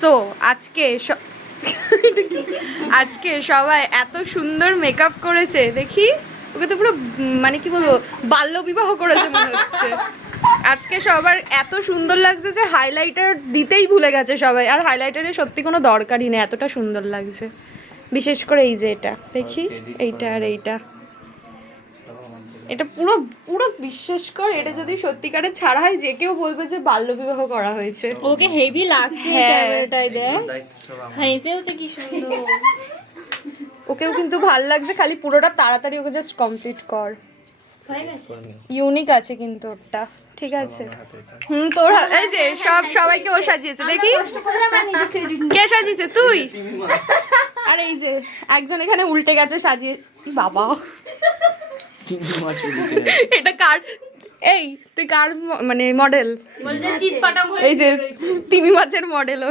So আজকে সবাই এত সুন্দর মেকআপ করেছে, দেখি ওকে তো পুরো মানে কি বলবো বাল্যবিবাহ করেছে মনে হচ্ছে। আজকে সবার এত সুন্দর লাগছে যে হাইলাইটার দিতেই ভুলে গেছে সবাই, আর হাইলাইটারের সত্যি কোনো দরকারই নেই, এতটা সুন্দর লাগছে। বিশেষ করে এই যে এটা দেখি, এইটা আর এইটা, এটা পুরো পুরো বিশ্বাস কর, এটা যদি সত্যিকারের ছাড়া হয় যে কেউ বলবে যে বাল্যবিবাহ করা হয়েছে। ওকে হেভি লাগছে হ্যাঁ। ক্যামেরাটায়, দেখ হাসে হচ্ছে কি সুন্দর। ওকেও কিন্তু ভাল লাগছে, খালি পুরোটা তাড়াতাড়ি ওকে জাস্ট কমপ্লিট কর। হয়ে গেছে। ইউনিক আছে কিন্তু ওটা, ঠিক আছে। তোর এই যে সবাইকে ও সাজিয়েছে, দেখি কে সাজিয়েছে, তুই? আর এই যে একজন এখানে উল্টে গেছে সাজিয়ে, বাবা এটা কার? এই তুই কার মানে মডেল? বলছে চিৎ পাটাং হয়ে এই যে তিমি মাছের মডেলও।